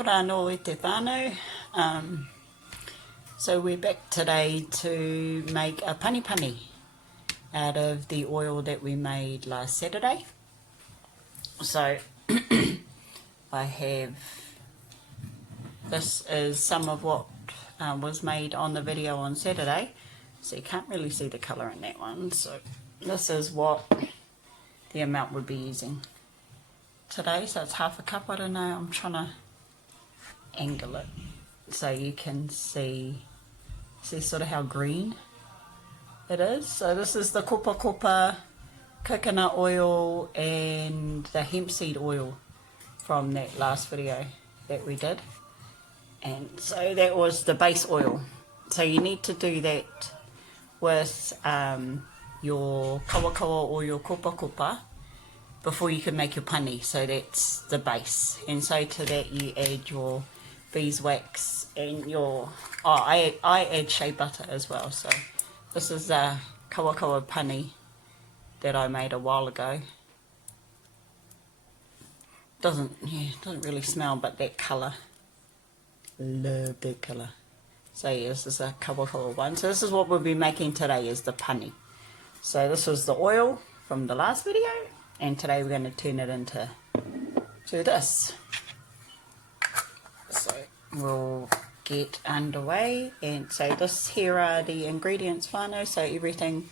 Kia ora no e te whānau. So we're back today to make a panipani out of the oil that we made last Saturday. So I have, this is some of what was made on the video on Saturday. So you can't really see the colour in that one. So this is what the amount would be using today. So it's half a cup. I don't know, I'm trying to angle it so you can see sort of how green it is. So this is the Kopakopa coconut oil and the hemp seed oil from that last video that we did, and so that was the base oil. So you need to do that with your kawa or your kopakopa before you can make your pani. So that's the base, and so to that you add your beeswax and your I add shea butter as well. So this is a kawa pani that I made a while ago. Doesn't really smell, but that colour, love that colour. So yeah, this is a kawa one. So this is what we'll be making today, is the pani. So this was the oil from the last video, and today we're going to turn it into this. So we'll get underway, and so this here are the ingredients whānau. So everything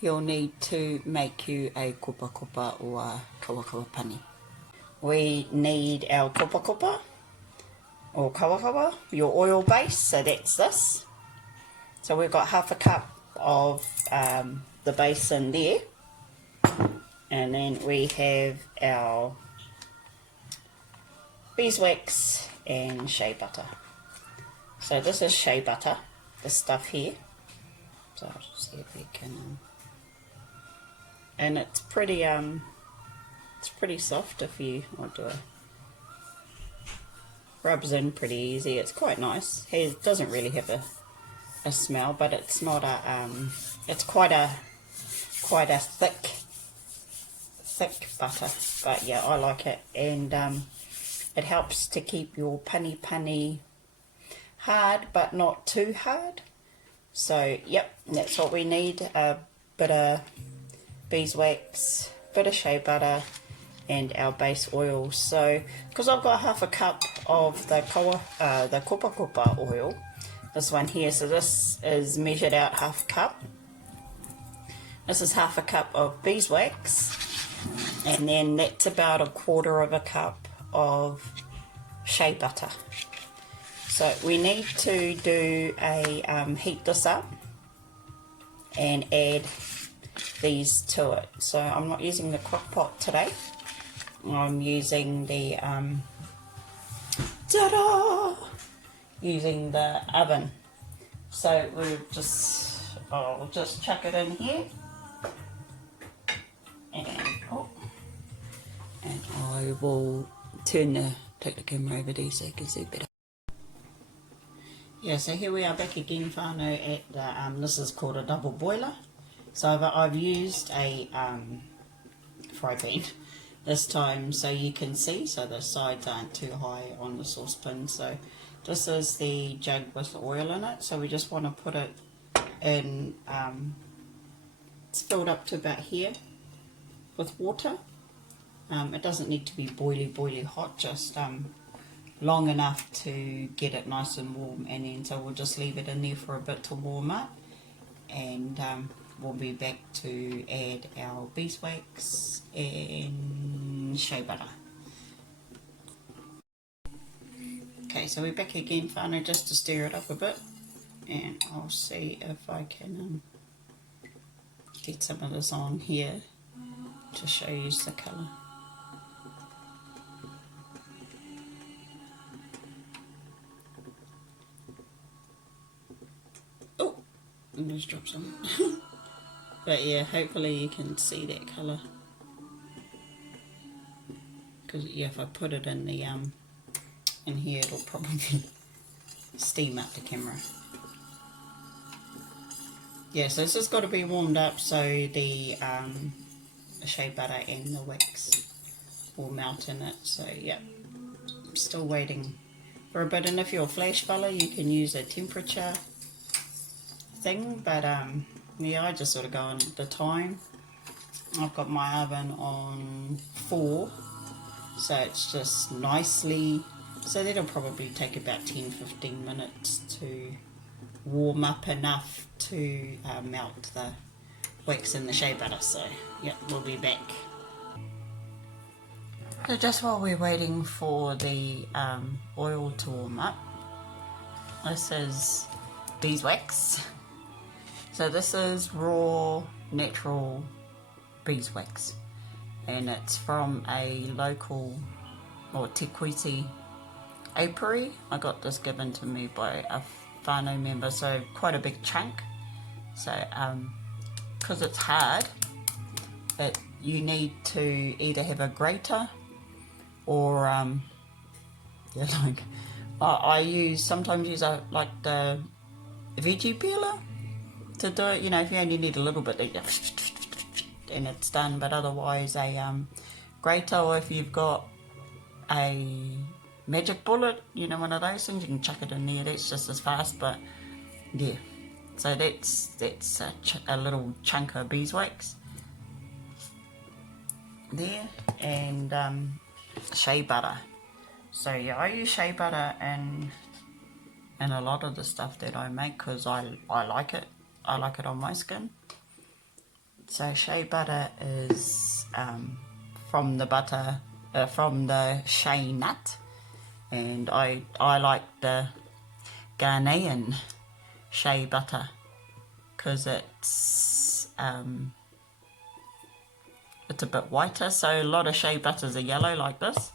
you'll need to make you a kopakopa or a kawa pani. We need our kopakopa or kawa, your oil base, so that's this. So we've got half a cup of the base in there, and then we have our beeswax and shea butter. So this is shea butter, this stuff here. So I'll just see if we can, and it's pretty soft if you want to. Rubs in pretty easy. It's quite nice. It doesn't really have a smell, but it's not a it's quite a thick butter. But yeah, I like it, and it helps to keep your pani hard, but not too hard. So yep, that's what we need. A bit of beeswax, bit of shea butter, and our base oil. So because I've got half a cup of the kopakopa oil, this one here, so this is measured out half a cup. This is half a cup of beeswax, and then that's about 1/4 of a cup of shea butter. So we need to do a heat this up and add these to it. So I'm not using the crock pot today. I'm using the using the oven. So I'll just chuck it in here, and I will take the camera over there so you can see better. Yeah, so here we are back again, whānau, at the this is called a double boiler. So I've used a fry pan this time, so you can see, so the sides aren't too high on the saucepan. So this is the jug with the oil in it. So we just want to put it in, it's filled up to about here with water. It doesn't need to be boily hot, just long enough to get it nice and warm, and then so we'll just leave it in there for a bit to warm up, and we'll be back to add our beeswax and shea butter. Okay, so we're back again, whānau, just to stir it up a bit, and I'll see if I can get some of this on here to show you the colour. Oh, I just dropped some. But yeah, hopefully you can see that colour. Because yeah, if I put it in the in here, it'll probably steam up the camera. Yeah, so it's just got to be warmed up so the shea butter and the wax will melt in it. So yeah, I'm still waiting for a bit, and if you're a flash fella you can use a temperature thing, but yeah, I just sort of go on the time. I've got my oven on 4, so it's just nicely, so that'll probably take about 10-15 minutes to warm up enough to melt the wax in the shea butter. So yeah, we'll be back. So just while we're waiting for the oil to warm up, this is beeswax. So this is raw natural beeswax, and it's from a local or Te Kuiti apiary. I got this given to me by a whānau member, so quite a big chunk. So because it's hard, you need to either have a grater or yeah, like I sometimes use like the veggie peeler to do it. You know, if you only need a little bit, and it's done. But otherwise, a grater, or if you've got a magic bullet, you know, one of those things, you can chuck it in there. That's just as fast. But yeah, so that's a little chunk of beeswax there, and shea butter. So yeah, I use shea butter in a lot of the stuff that I make because I like it. I like it on my skin. So shea butter is from the shea nut, and I like the Ghanaian shea butter because it's a bit whiter. So a lot of shea butters are yellow like this,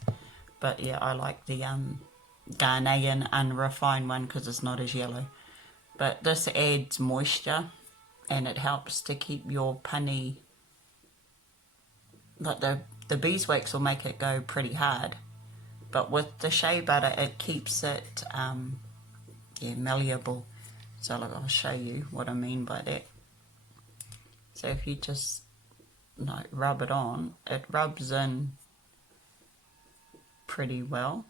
but yeah, I like the Ghanaian unrefined one because it's not as yellow. But this adds moisture, and it helps to keep your pani, like the beeswax will make it go pretty hard, but with the shea butter it keeps it malleable. So look, I'll show you what I mean by that. So if you just rub it on, it rubs in pretty well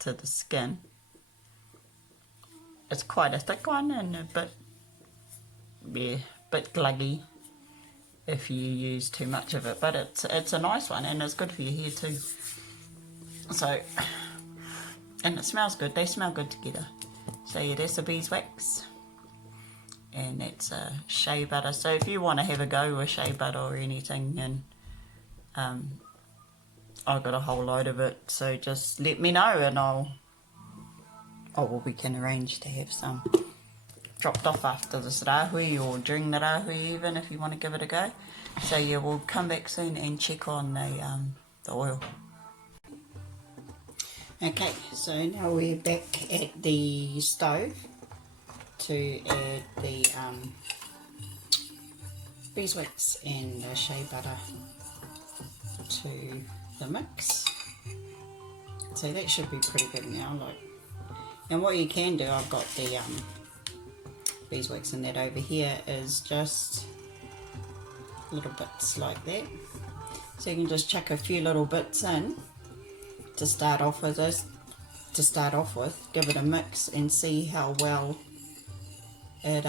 to the skin. It's quite a thick one and a bit gluggy if you use too much of it, but it's a nice one, and it's good for your hair too. So, and it smells good. They smell good together. So yeah, there's the beeswax, and that's a shea butter. So if you want to have a go with shea butter or anything, and I've got a whole load of it, so just let me know, and we can arrange to have some dropped off after this rahui, or during the rahui even, if you want to give it a go. So yeah, we'll come back soon and check on the oil. Okay, so now we're back at the stove to add the beeswax and the shea butter to the mix. So that should be pretty good now. And what you can do, I've got the beeswax in that over here, is just little bits like that. So you can just chuck a few little bits in to start off with give it a mix and see how well it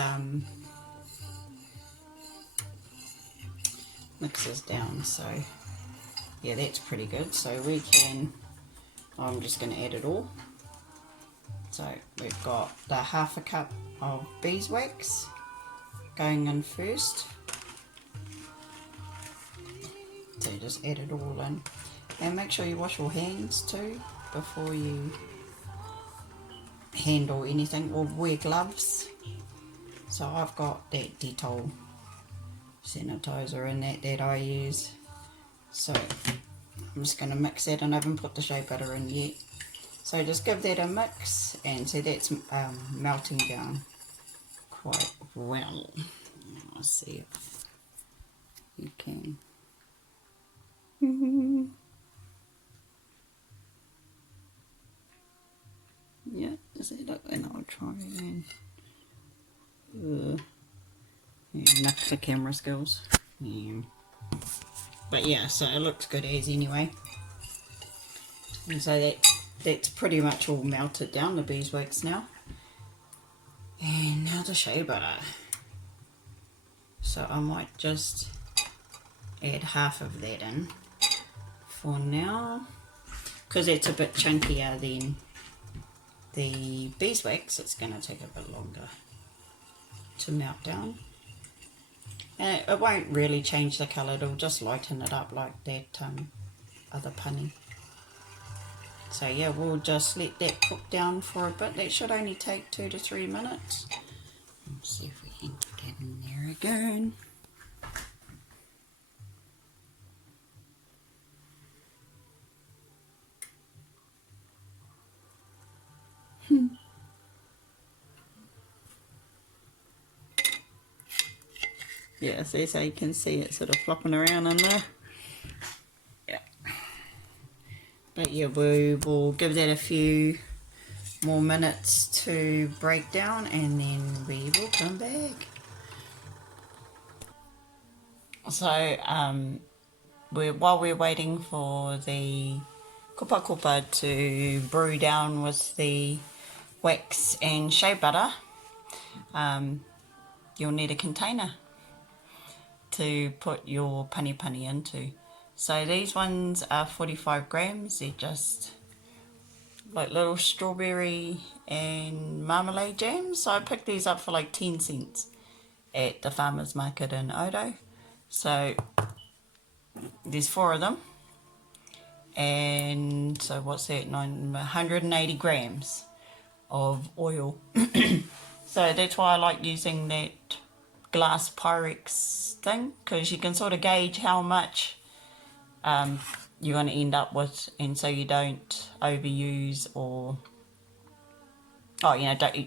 mixes down. So yeah, that's pretty good. So I'm just going to add it all. So we've got the 1/2 cup of beeswax going in first. So you just add it all in, and make sure you wash your hands too before you handle anything, or wear gloves. So I've got that Dettol sanitizer in that I use. So I'm just going to mix that, and I haven't put the shea butter in yet. So just give that a mix, and so that's melting down quite well. I'll see if you can. Yeah, does that look? And I'll try again. Yeah, enough for camera skills. Yeah. But yeah, so it looks good as anyway. And so that's pretty much all melted down, the beeswax now. And now the shea butter. So I might just add half of that in for now, because it's a bit chunkier than the beeswax. It's going to take a bit longer to melt down. And it won't really change the colour, it'll just lighten it up like that other pani. So yeah, we'll just let that cook down for a bit. That should only take 2 to 3 minutes. Let's see if we can get that in there again. Yeah, so you can see it sort of flopping around in there. Yeah. But yeah, we will give that a few more minutes to break down and then we will come back. So while we're waiting for the Kopakopa to brew down with the wax and shea butter, you'll need a container to put your panipani into. So these ones are 45 grams. They're just like little strawberry and marmalade jams. So I picked these up for like 10 cents at the farmer's market in Odo. So there's 4 of them. And so what's that, 180 grams of oil. So that's why I like using that glass Pyrex thing, because you can sort of gauge how much you're going to end up with, and so you don't overuse or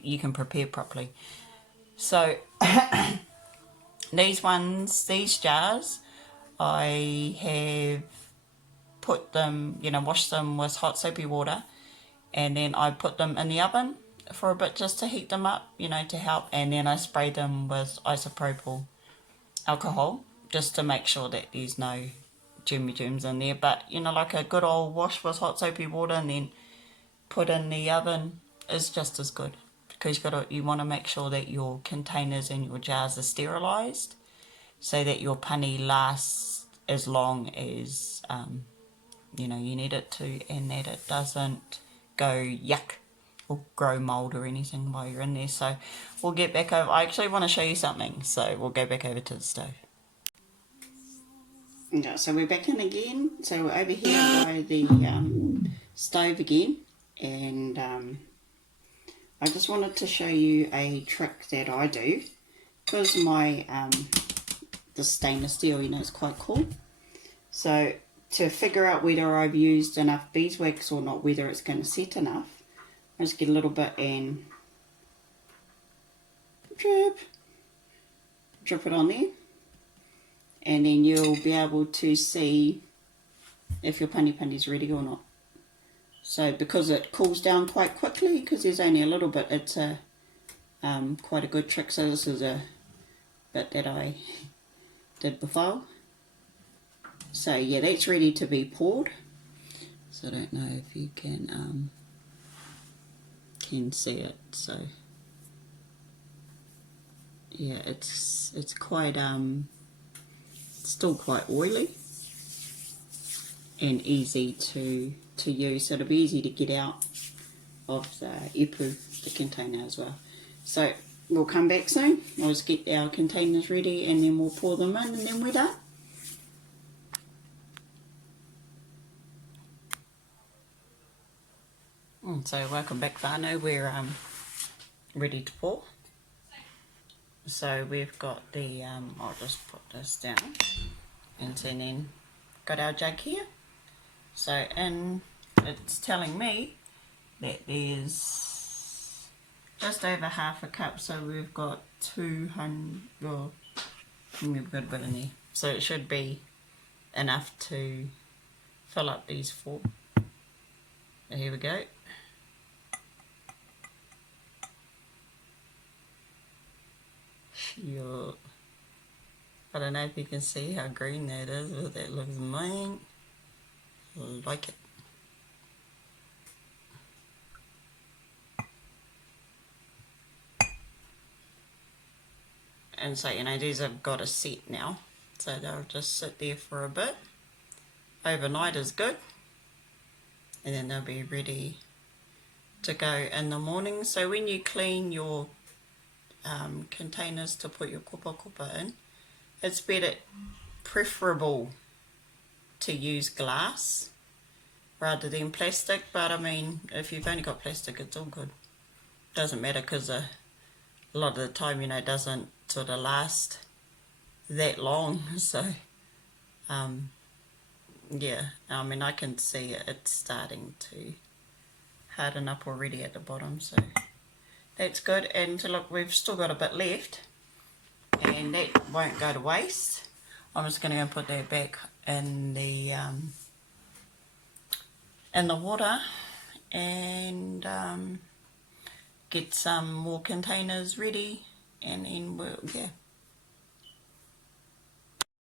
you can prepare properly. So these jars, I have put them, washed them with hot soapy water, and then I put them in the oven for a bit just to heat them up, to help, and then I spray them with isopropyl alcohol just to make sure that there's no germs in there. But like a good old wash with hot soapy water and then put in the oven is just as good, because you want to make sure that your containers and your jars are sterilized so that your pani lasts as long as you need it to, and that it doesn't go yuck or grow mold or anything while you're in there. So we'll get back over. I actually want to show you something, so we'll go back over to the stove. Yeah, so we're back in again. So we're over here by the stove again, and I just wanted to show you a trick that I do, because my the stainless steel, is quite cool. So to figure out whether I've used enough beeswax or not, whether it's going to set enough, I just get a little bit and drip it on there, and then you'll be able to see if your panipani is ready or not. So because it cools down quite quickly, because there's only a little bit, it's a quite a good trick. So this is a bit that I did before. So yeah, that's ready to be poured. So I don't know if you can see it. So yeah, it's quite still quite oily and easy to use. So it'll be easy to get out of the ipu, the container as well. So we'll come back soon. We'll just get our containers ready and then we'll pour them in, and then we're done. So welcome back, whānau. We're ready to pour. So we've got the I'll just put this down, and then got our jug here. So it's telling me that there's just over half a cup. So we've got 200. Well, we've got a bit in there. So it should be enough to fill up these 4. Here we go. I don't know if you can see how green that is, but that looks mean. I like it. And so, you know, these have got a set now, so they'll just sit there for a bit. Overnight is good, and then they'll be ready to go in the morning. So when you clean your containers to put your kopakopa in, it's preferable to use glass rather than plastic, but I mean, if you've only got plastic, it's all good. Doesn't matter, because a lot of the time, you know, it doesn't sort of last that long. So yeah, I mean, I can see it's starting to harden up already at the bottom, so that's good. And look, we've still got a bit left, and that won't go to waste. I'm just going to go and put that back in the water, and get some more containers ready, and then we'll